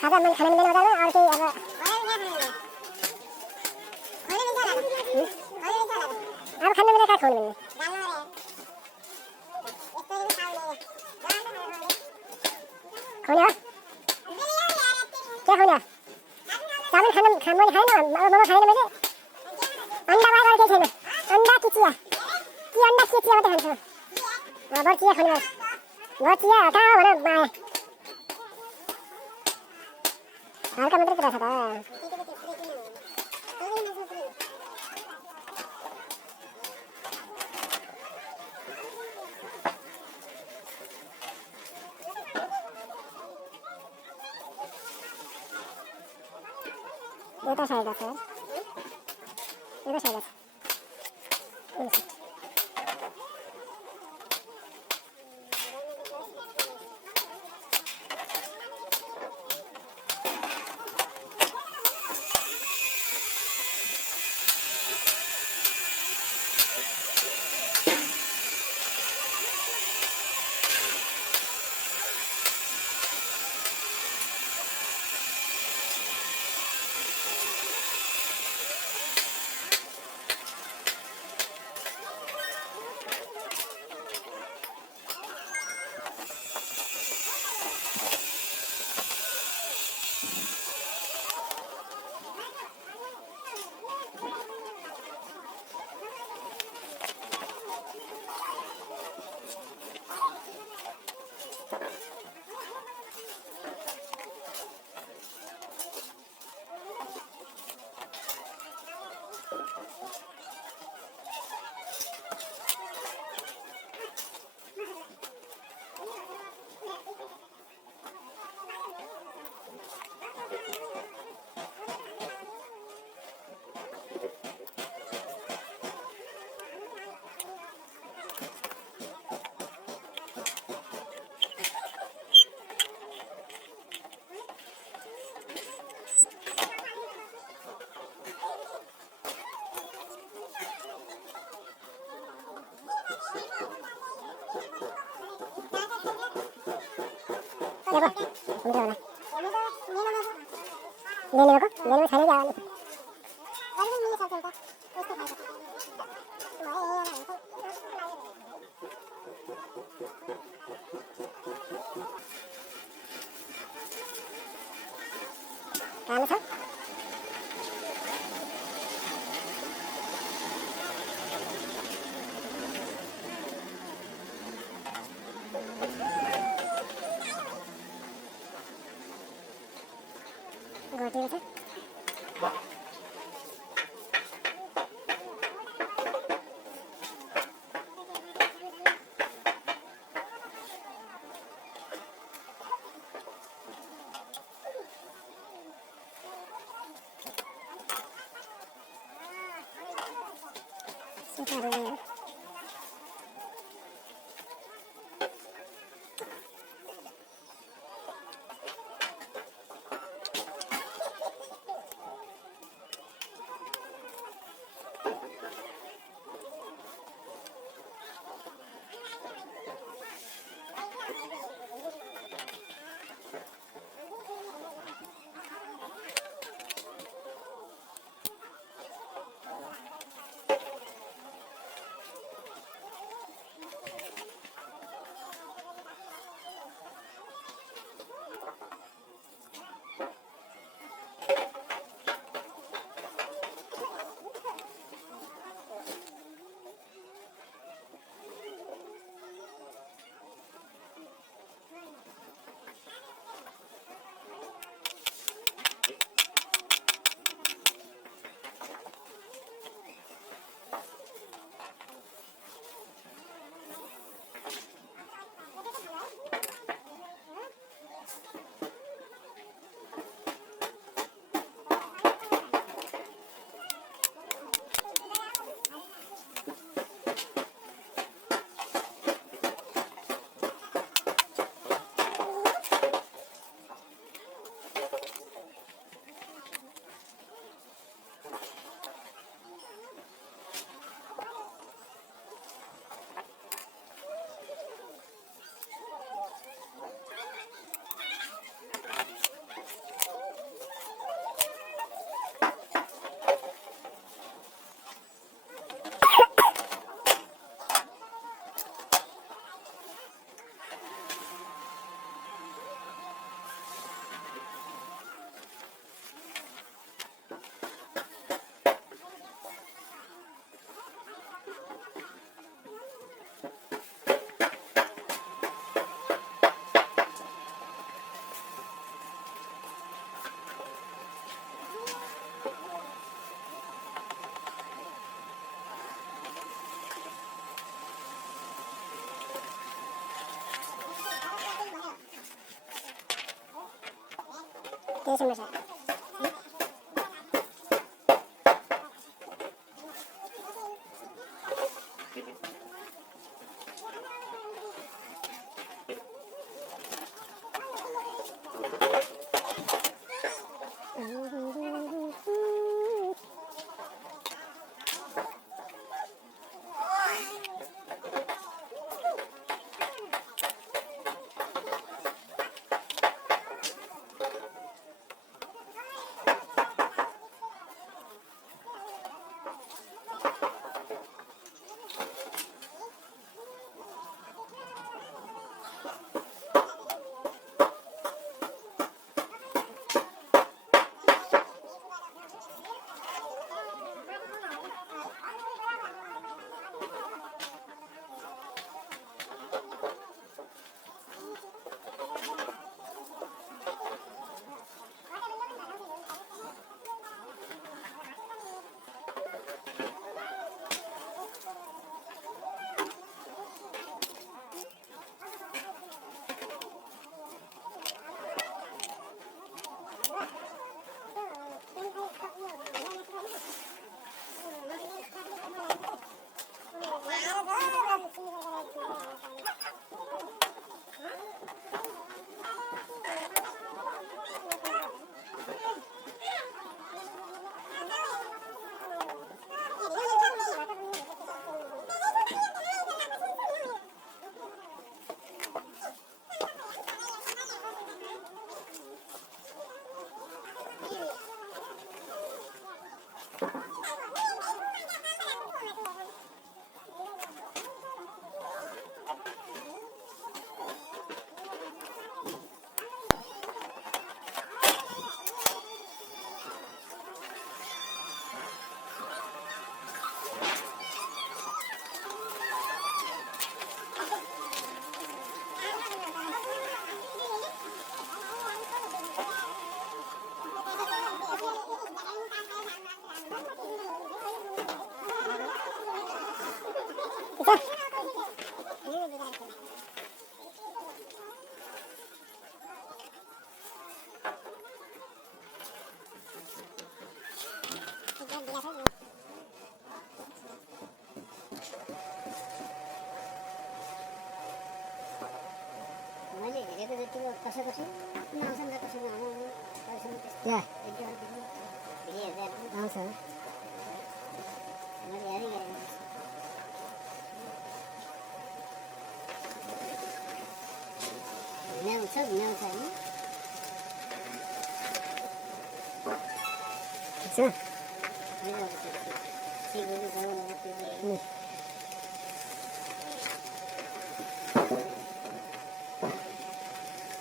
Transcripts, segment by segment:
खाजा मन खाने मिलने वाला और कोई अब खाने मिले क्या खोने मिलने खोने क्या खोने चावल खाने खाने खाए ना मामा खाए ना मेरे अंडा बार के खाने अंडा किचिया की अंडा किचिया बता खाने बार किया खाने बार किया था वाला बाय हल्का मंत्र करा था ये तो शायद है सर ये तो शायद है देखो मुझे वाला लेने में खाने जा काम था गोटी से त्यही समस्या मैले हेरेको जतिको कसो कसो आउँछन् र कसो नआउनु आउँछ मैले हेरिरहेको ल्याउँछ ल्याउँछ होइन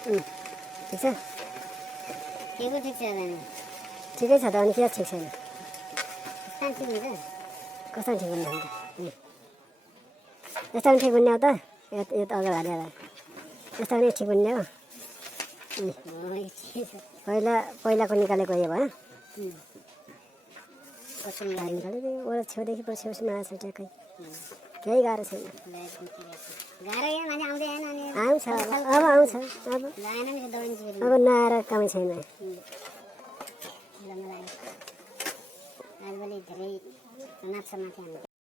ठिक छ के को ठिक छ ठिकै छ त अनि के ठिक छैन कहाँ ठिक हुन्छ कस्तो ठिक हुने हुन्छ यस्तो पनि ठिक हुने हो त यो त अगाडि हालेर यस्तो पनि ठिक हुने हो पहिलाको निकालेको यो भयो निकालेको ओर छेउदेखि छेउसम्म आएको छ ट्याक्कै केही गाह्रो छैन आउँछ अब आउँछ अब नआएर कामै छैन धेरै नाच्छ माथि